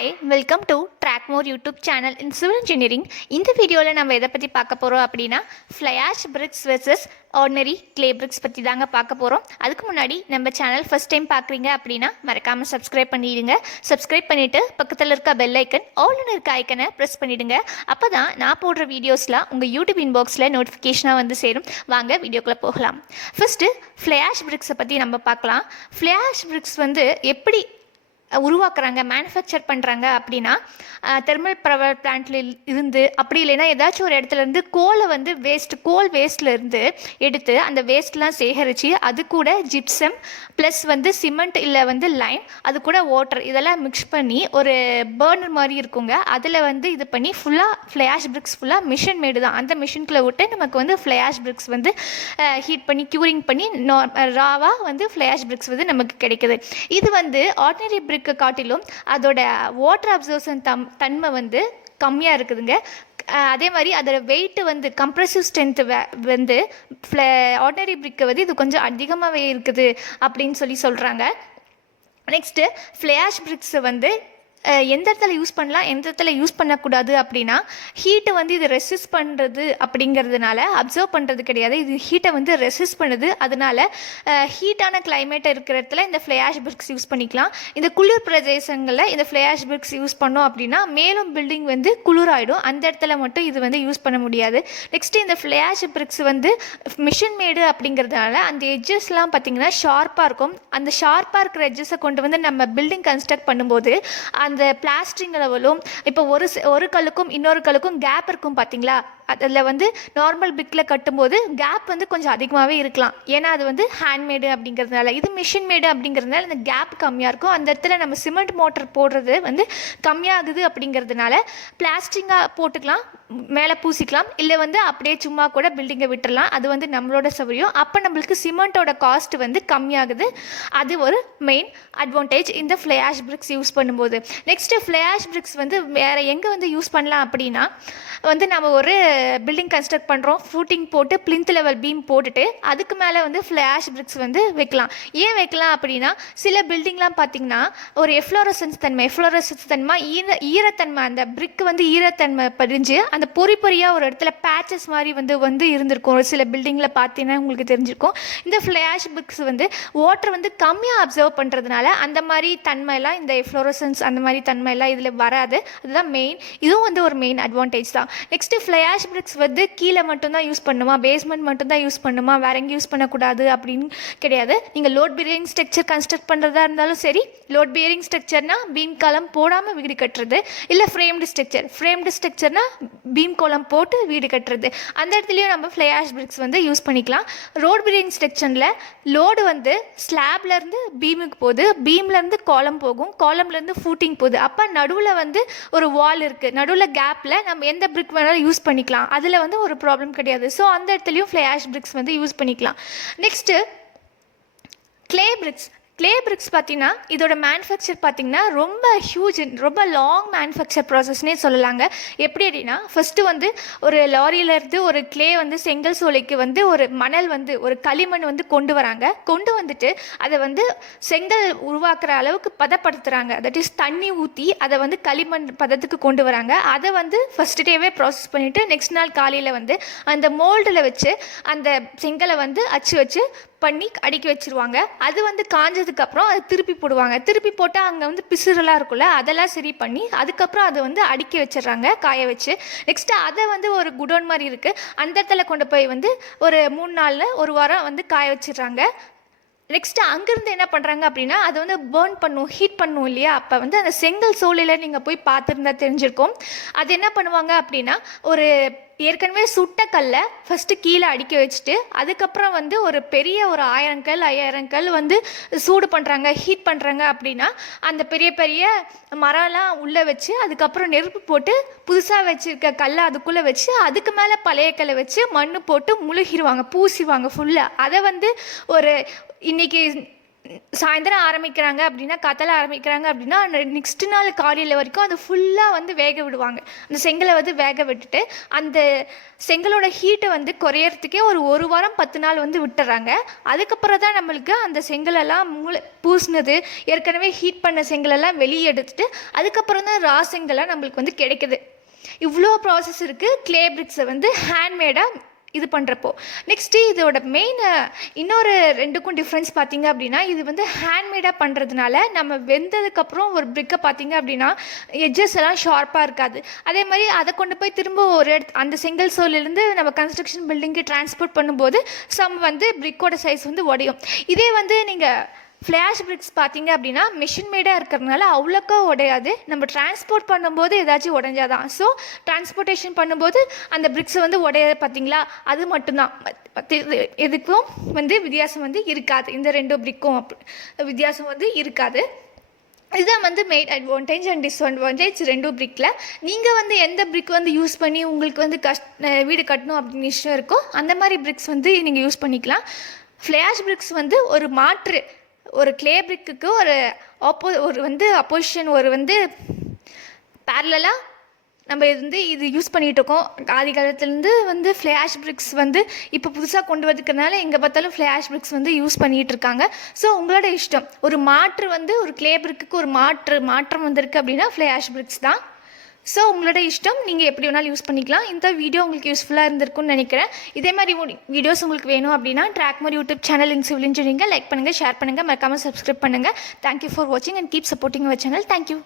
Hi, welcome to Trackmore YouTube channel in Civil Engineering. இந்த வீடியோவில் நம்ம எதை பற்றி பார்க்க போகிறோம் அப்படின்னா FlyAsh bricks versus ordinary clay bricks பற்றி தாங்க பார்க்க போகிறோம். அதுக்கு முன்னாடி நம்ம சேனல் ஃபர்ஸ்ட் டைம் பார்க்குறீங்க அப்படின்னா மறக்காமல் சப்ஸ்கிரைப் பண்ணிடுங்க. சப்ஸ்கிரைப் பண்ணிவிட்டு பக்கத்தில் இருக்க பெல் ஐக்கன் ஆல்னு இருக்க ஐக்கனை ப்ரெஸ் பண்ணிவிடுங்க. அப்போ தான் நான் போடுற வீடியோஸ்லாம் உங்கள் யூடியூப் இன்பாக்ஸில் நோட்டிஃபிகேஷனாக வந்து சேரும். வாங்க வீடியோக்குள்ளே போகலாம். ஃபஸ்ட்டு FlyAsh bricks பற்றி நம்ம பார்க்கலாம். FlyAsh bricks வந்து எப்படி உருவாக்குறாங்க, மேனுஃபேக்சர் பண்ணுறாங்க அப்படின்னா தெர்மல் பவர் பிளான்ட்ல இருந்து அப்படி இல்லைன்னா ஏதாச்சும் ஒரு இடத்துல இருந்து கோலை வந்து கோல் வேஸ்ட்டில் இருந்து எடுத்து அந்த வேஸ்ட்லாம் சேகரித்து அது கூட ஜிப்சம் ப்ளஸ் வந்து சிமெண்ட் இல்லை வந்து லைம் அது கூட வாட்டர் இதெல்லாம் மிக்ஸ் பண்ணி ஒரு பர்னர் மாதிரி இருக்குங்க. அதில் வந்து இது பண்ணி ஃபுல்லாக FlyAsh bricks ஃபுல்லாக மிஷின் மேடு தான். அந்த மிஷின்குள்ளே விட்டு நமக்கு வந்து FlyAsh bricks வந்து ஹீட் பண்ணி க்யூரிங் பண்ணி ராவாக வந்து FlyAsh bricks வந்து நமக்கு கிடைக்குது. இது வந்து ஆர்டினரி பிரிக் காட்டிலும் அதோட வாட்டர் அப்சர்ப்ஷன் தன்மை வந்து கம்மியாக இருக்குதுங்க. அதே மாதிரி அதோட வெயிட்டு வந்து கம்ப்ரெசிவ் ஸ்ட்ரென்த்து வந்து ஆர்டினரி பிரிக்கை வந்து இது கொஞ்சம் அதிகமாகவே இருக்குது அப்படின்னு சொல்கிறாங்க. நெக்ஸ்ட்டு FlyAsh bricks வந்து எந்த இடத்துல யூஸ் பண்ணலாம், எந்த இடத்துல யூஸ் பண்ணக்கூடாது அப்படின்னா ஹீட்டை வந்து இது ரெசிஸ்ட் பண்ணுறது அப்படிங்கிறதுனால அப்சர்வ் பண்ணுறது கிடையாது. இது ஹீட்டை வந்து ரெசிஸ்ட் பண்ணுது. அதனால ஹீட்டான கிளைமேட்டை இருக்கிற இடத்துல இந்த FlyAsh bricks யூஸ் பண்ணிக்கலாம். இந்த குளிர் பிரதேசங்களில் இந்த FlyAsh bricks யூஸ் பண்ணோம் அப்படின்னா மேலும் பில்டிங் வந்து குளிராயிடும். அந்த இடத்துல மட்டும் இது வந்து யூஸ் பண்ண முடியாது. நெக்ஸ்ட்டு இந்த FlyAsh bricks வந்து மிஷின் மேடு அப்படிங்கிறதுனால அந்த எட்ஜஸ்லாம் பார்த்திங்கன்னா ஷார்ப்பாக இருக்கும். அந்த ஷார்ப்பாக இருக்கிற எட்ஜஸை கொண்டு வந்து நம்ம பில்டிங் கன்ஸ்ட்ரக்ட் பண்ணும்போது அந்த பிளாஸ்டிங் லெவலும் இப்போ ஒரு கல்லுக்கும் இன்னொரு கல்லுக்கும் கேப் இருக்கும் பார்த்தீங்களா, அதில் வந்து நார்மல் பிரிக்கில் கட்டும்போது கேப் வந்து கொஞ்சம் அதிகமாகவே இருக்கலாம். ஏன்னா அது வந்து ஹேண்ட்மேடு அப்படிங்கிறதுனால. இது மிஷின் மேடு அப்படிங்கிறதுனால இந்த கேப் கம்மியாக இருக்கும். அந்த இடத்துல நம்ம சிமெண்ட் மோட்டர் போடுறது வந்து கம்மியாகுது அப்படிங்கிறதுனால பிளாஸ்டிங்காக போட்டுக்கலாம், மேலே பூசிக்கலாம், இல்லை வந்து அப்படியே சும்மா கூட பில்டிங்கை விட்டுடலாம். அது வந்து நம்மளோட சௌகரியம். அப்போ நம்மளுக்கு சிமெண்ட்டோட காஸ்ட் வந்து கம்மியாகுது. அது ஒரு மெயின் அட்வான்டேஜ் இந்த FlyAsh bricks யூஸ் பண்ணும்போது. நெக்ஸ்ட்டு FlyAsh bricks வந்து வேறு எங்கே வந்து யூஸ் பண்ணலாம் அப்படின்னா வந்து நம்ம ஒரு பில்டிங் கன்ஸ்ட்ரக்ட் பண்ணுறோம், ஃபூட்டிங் போட்டு பிளிந்த் லெவல் பீம் போட்டுட்டு அதுக்கு மேலே வந்து FlyAsh bricks வந்து வைக்கலாம். ஏன் வைக்கலாம் அப்படின்னா சில பில்டிங்லாம் பார்த்திங்கன்னா ஒரு எஃப்ளோரசன்ஸ் தன்மை ஈரத்தன்மை அந்த பிரிக் வந்து ஈரத்தன்மை பதிஞ்சு அந்த பொறியாக ஒரு இடத்துல பேச்சஸ் மாதிரி வந்து இருந்திருக்கும். ஒரு சில பில்டிங்கில் பார்த்தீங்கன்னா உங்களுக்கு தெரிஞ்சிருக்கும். இந்த FlyAsh bricks வந்து வாட்டர் வந்து கம்மியாக அப்சர்வ் பண்ணுறதுனால அந்த மாதிரி தன்மையெல்லாம் இந்த எஃப்ளோரசன்ஸ் அந்த மாதிரி தன்மையெல்லாம் இதில் வராது. அதுதான் மெயின். இதுவும் வந்து ஒரு மெயின் அட்வான்டேஜ் தான். நெக்ஸ்ட்டு FlyAsh bricks வந்து கீழே மட்டும்தான் யூஸ் பண்ணுமா, பேஸ்மெண்ட் மட்டும்தான் யூஸ் பண்ணுமா, வேற எங்கேயும் யூஸ் பண்ணக்கூடாது அப்படின்னு கிடையாது. நீங்கள் லோட் பியரிங் ஸ்ட்ரக்சர் கன்ஸ்ட்ரக்ட் பண்ணுறதா இருந்தாலும் சரி, லோட் பியரிங் ஸ்ட்ரக்சர்னா பீம் காலம் போடாமல் வீடு கட்டுறது, இல்லை ஃப்ரேம்டு ஸ்ட்ரக்சர்னா பீம் கோலம் போட்டு வீடு கட்டுறது, அந்த இடத்துலையும் நம்ம FlyAsh bricks வந்து யூஸ் பண்ணிக்கலாம். ரோட் பியரிங் ஸ்ட்ரக்சரில் லோடு வந்து ஸ்லாப்லேருந்து பீமுக்கு போகுது, பீம்லேருந்து காலம் போகும், காலம்லேருந்து ஃபூட்டிங் போகுது. அப்போ நடுவில் வந்து ஒரு வால் இருக்குது, நடுவில் கேப்பில் நம்ம எந்த பிரிக் வேணாலும் யூஸ் பண்ணிக்கலாம். அதில் வந்து ஒரு ப்ராப்ளம் கிடையாது. ஸோ அந்த இடத்துலையும் FlyAsh bricks வந்து யூஸ் பண்ணிக்கலாம். நெக்ஸ்ட்டு கிளே பிரிக்ஸ் பார்த்தீங்கன்னா இதோட மேனுஃபேக்சர் பார்த்தீங்கன்னா ரொம்ப ஹியூஜ், ரொம்ப லாங் மேனுஃபேக்சர் ப்ராசஸ்னே சொல்லலாங்க. எப்படி அப்படின்னா ஃபஸ்ட்டு வந்து ஒரு லாரியிலேருந்து ஒரு கிளே வந்து செங்கல் சோலைக்கு வந்து ஒரு மணல் வந்து ஒரு களிமண் வந்து கொண்டு வந்துட்டு அதை வந்து செங்கல் உருவாக்குற அளவுக்கு பதப்படுத்துகிறாங்க. தட் இஸ் தண்ணி ஊற்றி அதை வந்து களிமண் பதத்துக்கு கொண்டு வராங்க. அதை வந்து ஃபஸ்ட் டேவே ப்ராசஸ் பண்ணிவிட்டு நெக்ஸ்ட் நாள் காலையில் வந்து அந்த மோல்டில் வச்சு அந்த செங்கலை வந்து அச்சு வச்சு பண்ணி அடுக்கி வச்சுருவாங்க. அது வந்து காஞ்சதுக்கப்புறம் அதை திருப்பி போடுவாங்க. திருப்பி போட்டால் அங்கே வந்து பிசுறெல்லாம் இருக்குல்ல, அதெல்லாம் சரி பண்ணி அதுக்கப்புறம் அதை வந்து அடுக்கி வச்சிடுறாங்க காய வச்சு. நெக்ஸ்ட்டு அதை வந்து ஒரு குடோன் மாதிரி இருக்குது, அந்த இடத்துல கொண்டு போய் வந்து ஒரு 3 நாளில் ஒரு வாரம் வந்து காய வச்சிடுறாங்க. நெக்ஸ்ட்டு அங்கேருந்து என்ன பண்ணுறாங்க அப்படின்னா அதை வந்து ஹீட் பண்ணும் இல்லையா. அப்போ வந்து அந்த செங்கல் சோலையில் நீங்கள் போய் பார்த்துருந்தா தெரிஞ்சிருக்கும். அது என்ன பண்ணுவாங்க அப்படின்னா ஒரு ஏற்கனவே சுட்ட கல்லை ஃபஸ்ட்டு கீழே அடுக்கி வச்சுட்டு அதுக்கப்புறம் வந்து ஒரு பெரிய ஒரு 1000 கல் வந்து சூடு பண்ணுறாங்க, ஹீட் பண்ணுறாங்க அப்படின்னா அந்த பெரிய மரம்லாம் உள்ளே வச்சு அதுக்கப்புறம் நெருப்பு போட்டு புதுசாக வச்சுருக்க கல்லை அதுக்குள்ளே வச்சு அதுக்கு மேலே பழைய கல்லை வச்சு மண் போட்டு முழுகிடுவாங்க, பூசிடுவாங்க ஃபுல்லாக. அதை வந்து ஒரு இன்றைக்கி சாயந்தரம் ஆரம்பிக்கிறாங்க அப்படின்னா, காத்தால ஆரம்பிக்கிறாங்க அப்படின்னா, நெக்ஸ்ட் நாள் காலையில் வரைக்கும் அது ஃபுல்லாக வந்து வேக விடுவாங்க. அந்த செங்கலை வந்து வேக விட்டுட்டு அந்த செங்கலோட ஹீட்டை வந்து குறையறதுக்கே ஒரு வாரம் 10 நாள் வந்து விட்டுறாங்க. அதுக்கப்புறம் தான் நம்மளுக்கு அந்த செங்கலெல்லாம் பூசினது ஏற்கனவே ஹீட் பண்ண செங்கலெல்லாம் வெளியே எடுத்துட்டு அதுக்கப்புறம் தான் ரா செங்கலாக நம்மளுக்கு வந்து கிடைக்குது. இவ்வளோ ப்ராசஸ் இருக்குது கிளே பிரிக்ஸை வந்து ஹேண்ட்மேடாக இது பண்ணுறப்போ. நெக்ஸ்ட்டு இதோட மெயின் இன்னொரு ரெண்டுக்கும் டிஃப்ரென்ஸ் பார்த்திங்க அப்படின்னா, இது வந்து ஹேண்ட்மேடாக பண்ணுறதுனால நம்ம வெந்ததுக்கப்புறம் ஒரு பிரிக்கை பார்த்திங்க அப்படின்னா எட்ஜஸ் எல்லாம் ஷார்ப்பாக இருக்காது. அதே மாதிரி அதை கொண்டு போய் திரும்ப ஒரு அந்த செங்கல் சோலிலேருந்து நம்ம கன்ஸ்ட்ரக்ஷன் பில்டிங்க்கு டிரான்ஸ்போர்ட் பண்ணும்போது வந்து பிரிக்கோட சைஸ் வந்து உடையும். இதே வந்து நீங்கள் ஃப்ளாஷ் பிரிக்ஸ் பார்த்திங்க அப்படின்னா மிஷின் மேடாக இருக்கிறதுனால அவ்வளோக்கா உடையாது. நம்ம டிரான்ஸ்போர்ட் பண்ணும்போது ஏதாச்சும் உடஞ்சாதான். ஸோ டிரான்ஸ்போர்ட்டேஷன் பண்ணும்போது அந்த பிரிக்ஸை வந்து உடையாது பார்த்திங்களா, அது மட்டும்தான். எதுக்கும் வந்து வித்தியாசம் வந்து இருக்காது. இந்த 2 பிரிக்கும் வித்தியாசம் வந்து இருக்காது. இதுதான் வந்து மெயின் அட்வான்டேஜ் அண்ட் டிஸ்அட்வான்டேஜ் 2 பிரிக்கில். நீங்கள் வந்து எந்த பிரிக் வந்து யூஸ் பண்ணி உங்களுக்கு வந்து வீடு கட்டணும் அப்படின்னு இஷ்டம் இருக்கோ அந்த மாதிரி பிரிக்ஸ் வந்து நீங்கள் யூஸ் பண்ணிக்கலாம். ஃப்ளாஷ் பிரிக்ஸ் வந்து ஒரு மாற்று, ஒரு கிளே பிரிக்குக்கு ஒரு வந்து அப்போசிஷன், ஒரு வந்து பேரலாக நம்ம இது யூஸ் பண்ணிகிட்ருக்கோம். ஆதி காலத்துலேருந்து வந்து ஃப்ளாஷ் பிரிக்ஸ் வந்து இப்போ புதுசாக கொண்டு வரதுக்கிறதுனால எங்கே பார்த்தாலும் ஃப்ளாஷ் பிரிக்ஸ் வந்து யூஸ் பண்ணிகிட்ருக்காங்க. ஸோ உங்களோட இஷ்டம். ஒரு மாற்று வந்து ஒரு கிளே பிரிக்குக்கு ஒரு மாற்றம் வந்திருக்கு அப்படின்னா ஃப்ளாஷ் பிரிக்ஸ் தான். ஸோ உங்களோட இஷ்டம், நீங்கள் எப்படி வேணாலும் யூஸ் பண்ணிக்கலாம். இந்த வீடியோ உங்களுக்கு யூஸ்ஃபுல்லாக இருந்திருக்குன்னு நினைக்கிறேன். இதே மாதிரி வீடியோஸ் உங்களுக்கு வேணும் அப்படின்னா Trackmore YouTube channel in civil இன்ஜினியரிங்கை லைக் பண்ணுங்கள், ஷேர் பண்ணுங்கள், மறக்காமல் சப்ஸ்கிரைப் பண்ணுங்கள். தேங்க்யூ ஃபார் வாட்சிங் and keep supporting our channel. Thank you.